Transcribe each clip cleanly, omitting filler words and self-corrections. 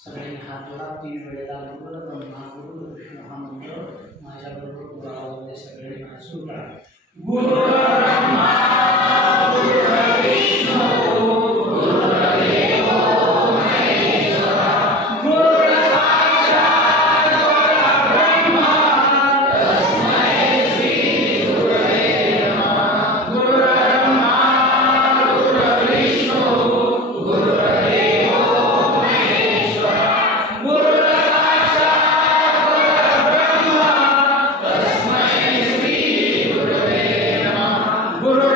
सगळ्यांनी हात जोडा, 3 वेळेला मंत्र ब्रह्मा गुरु विष्णू हा मंत्र माझ्याबरोबर पुरावा सगळ्यांनी हसून करा. गुरु ब्रह्मा गुरु विष्णू गुरुदेव महेश्वरा गुरु साक्षात् परब्रह्मा तस्मै श्री गुरवे नमः. गुरु ब्रह्मा गुरु विष्णू गुरुदेव गुरु साक्षात् परब्रह्मा तस्मै श्री गुरवे नमः. गुरु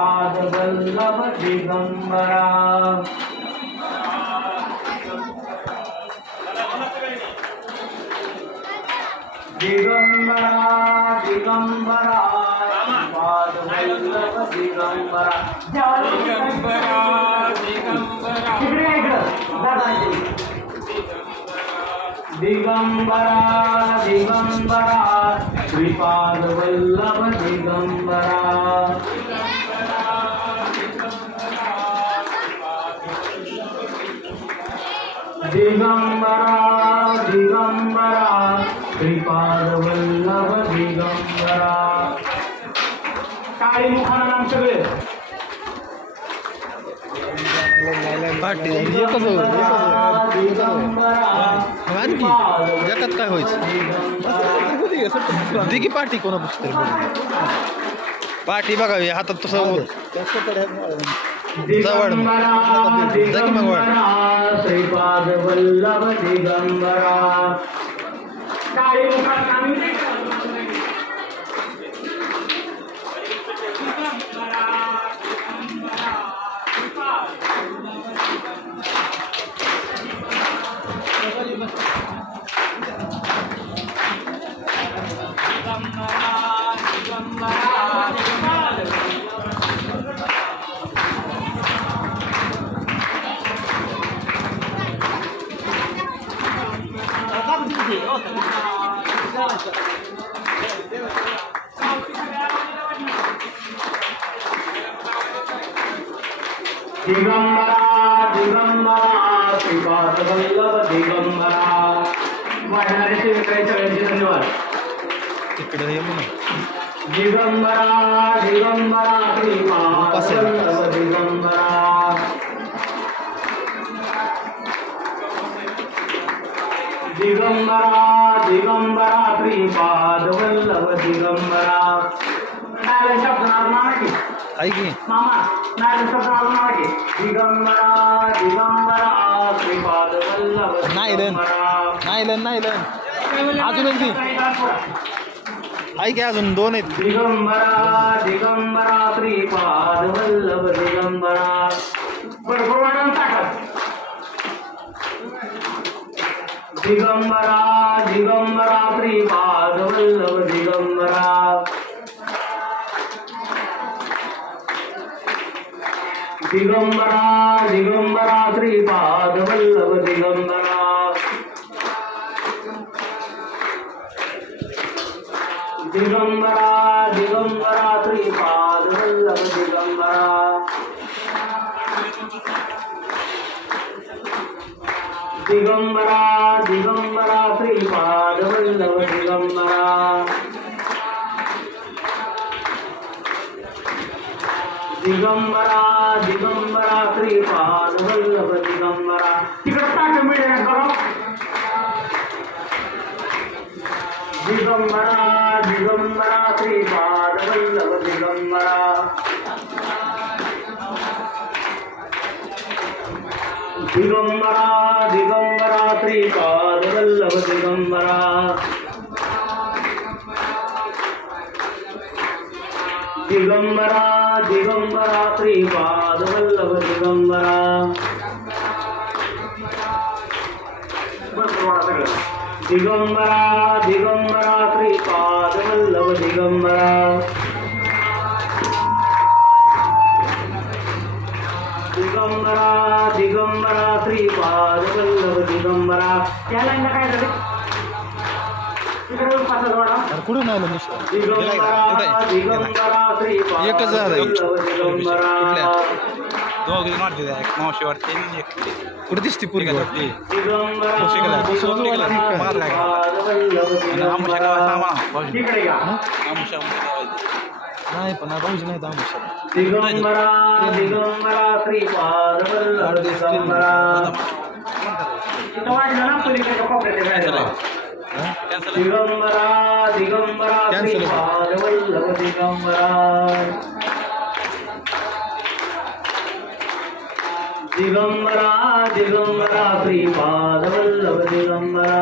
श्रीपाद वल्लभ दिगंबरा दिगंबरा दिगंबरा श्रीपाद वल्लभ दिगंबरा दिगंबरा दिगंबरा दिगंबरा दिगंबरा श्रीपाद वल्लभ दिगंबरा दिगंबरा दिगंबरा श्रीपाद वल्लभ दिगंबरा काळी मुखाना नाम सगळे पार्टी एकच आणखी एकात काय व्हायचं दिगी पार्टी कोणा पुस्तक पार्टी बघावी हातात तसं जवळ जागी मग वाढ श्रीपाद वल्लभ दिगंबरा काळी मुखाना दिगंबरा दिगंबरा श्रीपाद वल्लभ दिगंबरा वाढणारे सेवेकरी सगळ्यांचे धन्यवाद तिकडे ये म्हणून दिगंबरा दिगंबरा श्रीपाद वल्लभ दिगंबरा दिगंबरा दिगंबरा श्रीपाद वल्लभ दिगंबरा नारायण शब्द नाम की ऐक की मामा नारायण शब्द नाम की Digambara Digambara Shripad Vallabh nylon nylon nylon अजून एक दी ऐक अजून दोन आहेत दिगंबरा दिगंबरा श्रीपाद वल्लभ दिगंबरा बरोबर वाढवून टाका दिगंबरा दिगंबरा श्रीपाद वल्लभ दिगंबरा दिगंबरा दिगंबरा श्रीपाद वल्लभ दिगंबरा दिगंबरा दिगंबरा श्रीपाद वल्लभ दिगंबरा दिगंबरा दिगंबरा श्रीपाद वल्लभ दिगंबरा दिगंबरा दिगंबरा श्रीपाद वल्लभ दिगंबरा तिकडे ताट मिळेल करो दिगंबरा दिगंबरा श्रीपाद वल्लभ दिगंबरा दिगंबरा दिगंबरा श्रीपाद वल्लभ दिगंबरा दिगंबरा दिगंबरा श्रीपाद वल्लभ दिगंबरा दिगंबरा दिगंबरा श्रीपाद वल्लभ दिगंबरा दिगंबरा दिगंबरा श्रीपाद वल्लभ दिगंबरा त्याला काय झालं तिकडे पाच जोडा कुठून आलं दिगंबरा दिगंबरा श्रीपाद एकच झालं दिगंबरा दोघे मारते मावशी वाटते कुठे दिसते पूर्वी दिगंबरा नाही पण भाऊजी नाही आमुषा दिगंबरा दिगंबरा श्रीपाद वल्लभ दिगंबरा दिगंबरा दिगंबरा श्रीपाद वल्लभ दिगंबरा दिगंबरा दिगंबरा श्रीपाद वल्लभ दिगंबरा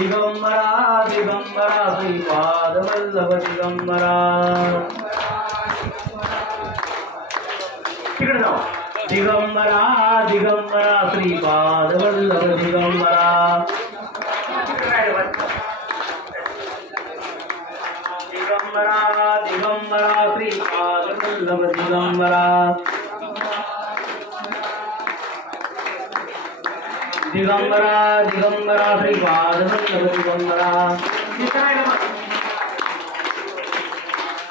दिगंबरा दिगंबरा श्रीपाद वल्लभ दिगंबरा तिकडे जाऊ दिगंबरा दिगंबरा श्रीपाद वल्लभ दिगंबरा दिगंबरा दिगंबरा श्रीपाद वल्लभ दिगंबरा दिगंबरा दिगंबरा श्रीपाद वल्लभ दिगंबरा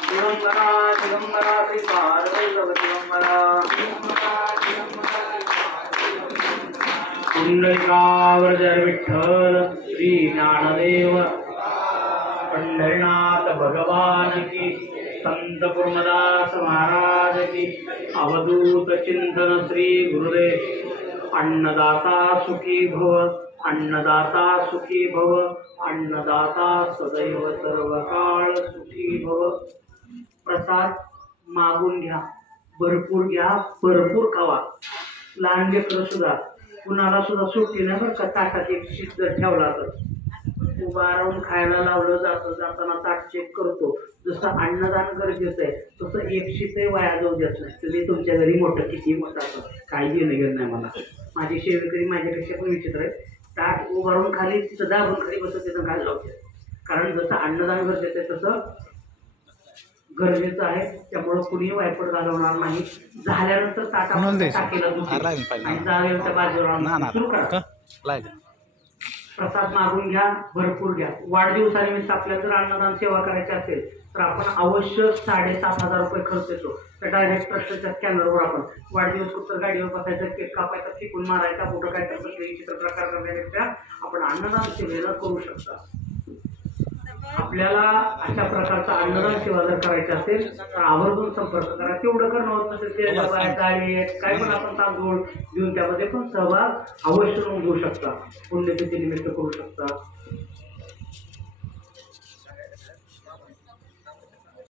दिगंबरा दिगंबरा श्रीपाद वल्लभ दिगंबरा पुंडलिकावरदर विठ्ठल श्री ज्ञानदेव पंढरीनाथ भगवान की संत कुर्मदास महाराज की अवधूत चिंतन श्री गुरुदेव अन्नदाता सुखी भव अन्नदाता सुखी भव अन्नदाता सदैव सर्वकाळ सुखी भव प्रसाद मागून घ्या भरपूर घ्या भरपूर खावा लहान लेकरं सुद्धा कुणाला सुद्धा सुट्टी नाही बरं का ताटात एक शीट जर ठेवला तर उभा राहून खायला लावलं जातं जाताना ताट चेक करतो जसं अन्नदान गरजेचं आहे तसं एक शीतही वाया जाऊ देत नाही तुम्ही तुमच्या घरी मोठं किती मोठं असं काही घेणं घेत नाही मला माझी सेवेकरी माझ्यापेक्षा पण विचित्र आहे ताट उभारून खाली तिथं दाबून खाली बसत तिथं खायला लावते कारण जसं अन्नदान गरजेचं आहे तसं गरजेचं आहे त्यामुळं कुणीही वायपट घालवणार नाही झाल्यानंतर ताटामध्ये टाकीला आणि जावेच्या बाजूला सुरू करा प्रसाद मागून घ्या भरपूर घ्या वाढदिवसानिमित्त आपल्याला जर अन्नदान सेवा करायची असेल तर आपण अवश्य 7,500 रुपये खर्च येतो तर डायरेक्ट ट्रस्टच्या स्कॅनरवर आपण वाढदिवस कुठं गाडीवर बसायचं केक कापायचा फेकून मारायचा कुठं काय चित्र प्रकार करण्यापेक्षा आपण अन्नदान सेवेला करू शकता आपल्याला अशा प्रकारचा अन्नदान सेवा जर करायची असेल तर आवर्जून संपर्क करा तेवढं करणं होत नसेल ते डाळी काय पण आपण तांदूळ देऊन त्यामध्ये पण सहभाग अवश्य नोंदवू शकता पुण्यतिथी निमित्त करू शकता